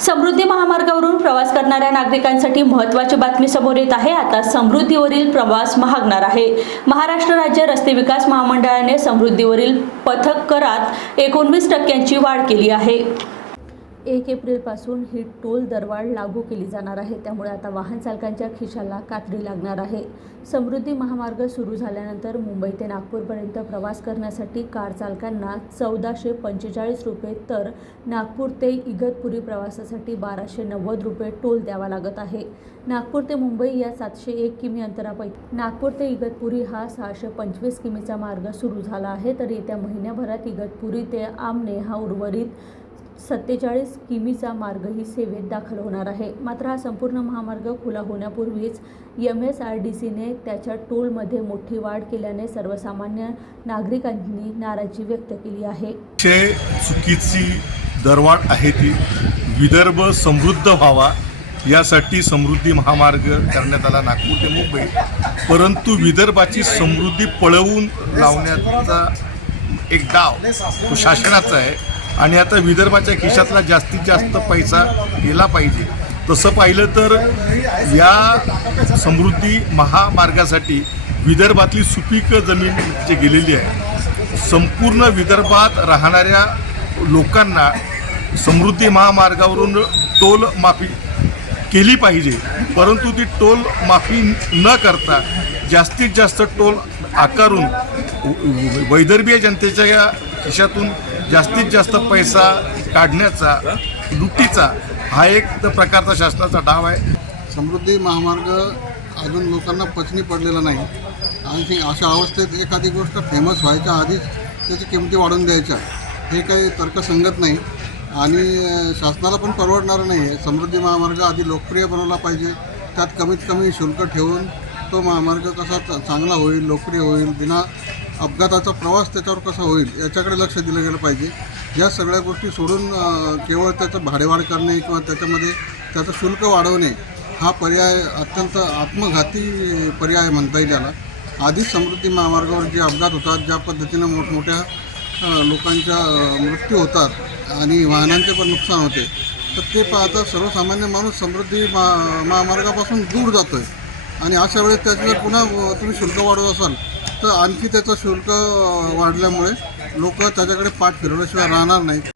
समृद्धी महामार्गावरून प्रवास करणाऱ्या नागरिकांसाठी महत्त्वाची बातमी समोर येत आहे। आता समृद्धीवरील प्रवास महागणार आहे। महाराष्ट्र राज्य रस्ते विकास महामंडळाने समृद्धीवरील पथक करात 19% वाढ केली आहे। 1 एप्रिलपासून ही टोल दरवाढ लागू केली जाणार आहे। त्यामुळे आता वाहन चालकांच्या खिशाला कात्री लागणार आहे। समृद्धी महामार्ग सुरू झाल्यानंतर मुंबई ते नागपूरपर्यंत प्रवास करण्यासाठी कार चालकांना 1445 रुपये तर नागपूर ते इगतपुरी प्रवासासाठी 1290 रुपये टोल द्यावा लागत आहे। नागपूर ते मुंबई या 701 किमी अंतरापैकी नागपूर ते इगतपुरी हा 625 किमीचा मार्ग सुरू झाला आहे। तर येत्या महिन्याभरात इगतपुरी ते आमने हा उर्वरित 47 किमीचा मार्गही सेवेत दाखल होणार आहे। मात्र हा संपूर्ण महामार्ग खुला होण्यापूर्वीच MSRDCने त्याच्या टोलमध्ये मोठी वाढ केल्याने सर्वसामान्य नागरिकांनी नाराजी व्यक्त केली आहे। चुकीची दरवाढ आहे ती विदर्भ समृद्ध व्हावा यासाठी समृद्धी महामार्ग करण्यात आला नागपूर ते मुंबई, परंतु विदर्भाची समृद्धी पळवून लावण्याचा एक डाव तो शासनाचा आहे आणि आता विदर्भाच्या खिशातला जास्तीत जास्त पैसा गेला पाहिजे। तसं पाहिलं तर या समृद्धी महामार्गासाठी विदर्भातली सुपीक जमीन जी गेलेली आहे, संपूर्ण विदर्भात राहणाऱ्या लोकांना समृद्धी महामार्गावरून टोल माफी केली पाहिजे, परंतु ती टोल माफी न करता जास्तीत जास्त टोल आकारून वैदर्भीय जनतेच्या या खिशातून जास्तीत जास्त पैसा काढण्याचा लुटीचा हा एक प्रकारचा शासनाचा डाव आहे। समृद्धी महामार्ग अजून लोकांना पचनी पडलेला नाही आणि अशा अवस्थेत एखादी गोष्ट फेमस व्हायच्या आधीच त्याची किमती वाढवून द्यायच्या हे काही तर्कसंगत नाही आणि शासनाला पण परवडणारं नाही आहे। समृद्धी महामार्ग आधी लोकप्रिय बनवला पाहिजे, त्यात कमीत कमी शुल्क ठेवून तो महामार्ग कसा चांगला होईल, लोकप्रिय होईल, बिना अपघाताचा प्रवास त्याच्यावर कसा होईल याच्याकडे लक्ष दिलं गेलं पाहिजे। या सगळ्या गोष्टी सोडून केवळ त्याचं भाडेवाढ करणे किंवा त्याच्यामध्ये त्याचं शुल्क वाढवणे हा पर्याय अत्यंत आत्मघाती पर्याय म्हणता येईल याला। आधीच समृद्धी महामार्गावर जे अपघात होतात, ज्या पद्धतीनं मोठमोठ्या लोकांच्या मृत्यू होतात आणि वाहनांचे पण नुकसान होते, तर ते पाहता सर्वसामान्य माणूस समृद्धी महामार्गापासून दूर जातो आहे आणि अशा वेळेस त्याचं जर पुन्हा तुम्ही शुल्क वाढवत असाल तर आणखी त्याचं शुल्क वाढल्यामुळे लोक त्याच्याकडे पाठ फिरवल्याशिवाय राहणार नाहीत।